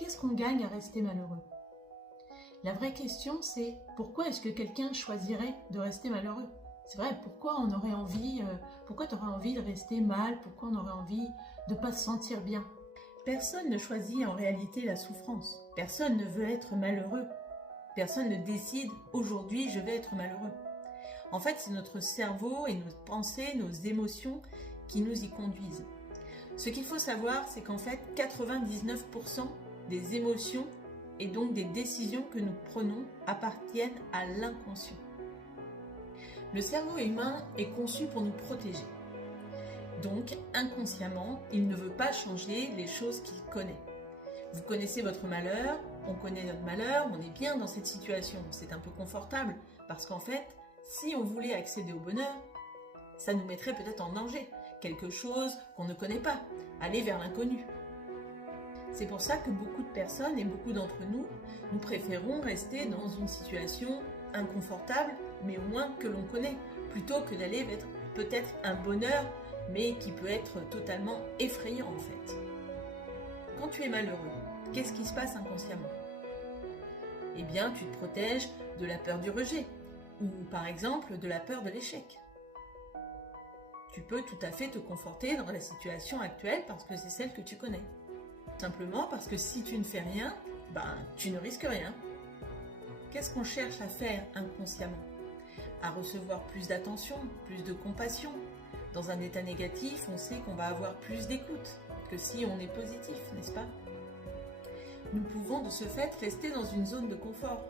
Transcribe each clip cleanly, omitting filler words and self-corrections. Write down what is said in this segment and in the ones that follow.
Qu'est-ce qu'on gagne à rester malheureux? La vraie question, c'est pourquoi est-ce que quelqu'un choisirait de rester malheureux? C'est vrai, pourquoi on aurait envie, pourquoi tu aurais envie de rester mal? Pourquoi on aurait envie de ne pas se sentir bien? Personne ne choisit en réalité la souffrance. Personne ne veut être malheureux. Personne ne décide aujourd'hui je vais être malheureux. En fait, c'est notre cerveau et nos pensées, nos émotions qui nous y conduisent. Ce qu'il faut savoir, c'est qu'en fait, 99% des émotions et donc des décisions que nous prenons appartiennent à l'inconscient. Le cerveau humain est conçu pour nous protéger. Donc, inconsciemment, il ne veut pas changer les choses qu'il connaît. Vous connaissez votre malheur, on connaît notre malheur, on est bien dans cette situation, c'est un peu confortable, parce qu'en fait, si on voulait accéder au bonheur, ça nous mettrait peut-être en danger, quelque chose qu'on ne connaît pas, aller vers l'inconnu. C'est pour ça que beaucoup de personnes et beaucoup d'entre nous, nous préférons rester dans une situation inconfortable, mais au moins que l'on connaît, plutôt que d'aller vers peut-être un bonheur, mais qui peut être totalement effrayant en fait. Quand tu es malheureux, qu'est-ce qui se passe inconsciemment? Eh bien, tu te protèges de la peur du rejet, ou par exemple de la peur de l'échec. Tu peux tout à fait te conforter dans la situation actuelle parce que c'est celle que tu connais. Simplement parce que si tu ne fais rien, tu ne risques rien. Qu'est-ce qu'on cherche à faire inconsciemment? À recevoir plus d'attention, plus de compassion. Dans un état négatif, on sait qu'on va avoir plus d'écoute que si on est positif, n'est-ce pas? Nous pouvons de ce fait rester dans une zone de confort.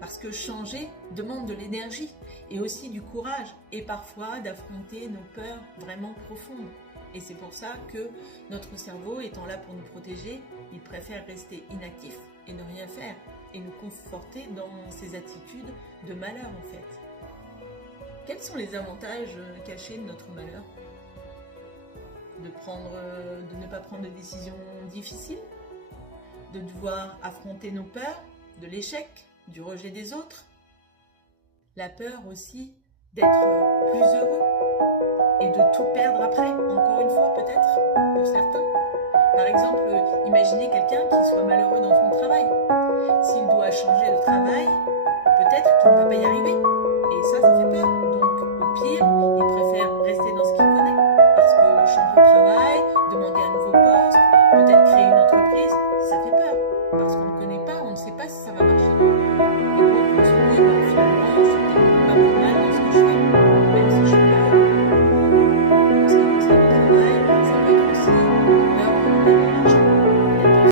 Parce que changer demande de l'énergie et aussi du courage et parfois d'affronter nos peurs vraiment profondes. Et c'est pour ça que notre cerveau, étant là pour nous protéger, il préfère rester inactif et ne rien faire et nous conforter dans ces attitudes de malheur en fait. Quels sont les avantages cachés de notre malheur? De ne pas prendre de décisions difficiles, de devoir affronter nos peurs, de l'échec, du rejet des autres, la peur aussi d'être plus heureux et de tout perdre après, encore une fois peut-être, pour certains. Par exemple, imaginez quelqu'un qui soit malheureux dans son travail. S'il doit changer de travail, peut-être qu'il ne va pas y arriver. Et ça fait peur.